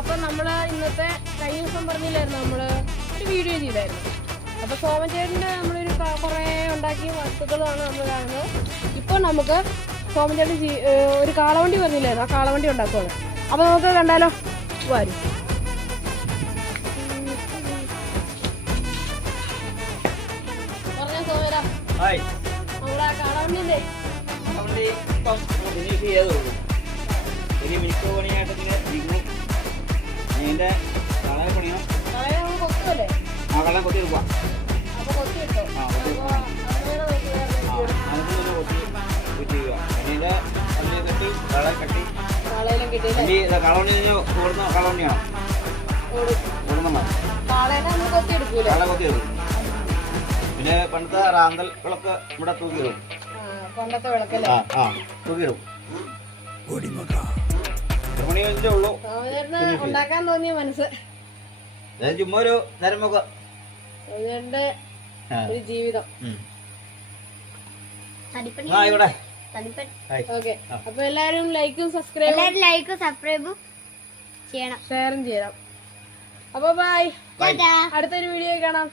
അപ്പൊ നമ്മള് ഇന്നത്തെ കഴിഞ്ഞ ദിവസം പറഞ്ഞില്ലായിരുന്നു, നമ്മള് ഒരു വീഡിയോ ചെയ്തായിരുന്നു. അപ്പൊ സോമചേട്ടന്റെ നമ്മളൊരു കുറെ ഉണ്ടാക്കിയ വസ്തുക്കളാണ് നമ്മൾ കാണുന്നത്. ഇപ്പൊ നമുക്ക് സോമചേട്ടൻ ഒരു കാളവണ്ടി പറഞ്ഞില്ലായിരുന്നു, ആ കാളവണ്ടി ഉണ്ടാക്കുവാണ്. അപ്പൊ നമുക്ക് കണ്ടാലോ, വരും. പറഞ്ഞ സോമര നമ്മളെ കാളവണ്ടിന്റെ കൊത്തുമല്ലേ? കള്ളം കൊത്തി എടുക്കുക. അപ്പൊ കൊത്തി കിട്ടോ? കാളയിലും കിട്ടിയില്ലേ? കളവണ്ടിയാണോ കാളേനെ നമ്മൾ കൊത്തി എടുക്കൂലേ? കള കൊത്തി എടുക്കും. പിന്നെ പണ്ടത്തെ റാന്തലുകളൊക്കെ ഇവിടെ തൂക്കിയിടും. പണ്ടത്തെ വിളക്കല്ലേ? തൂക്കിയിടും. ഉള്ളൂ ഉണ്ടാക്കാൻ തോന്നിയ മനസ്സ്. ചുമ്മാ ഒരു നേരം നോക്കുക. ഒരു ജീവിതം. ഓക്കെ, അപ്പൊ എല്ലാരും ലൈക്കും സബ്സ്ക്രൈബും ചെയ്യണം, ഷെയറും ചെയ്യണം. അപ്പൊ ബൈ, അടുത്തൊരു വീഡിയോ കാണാം.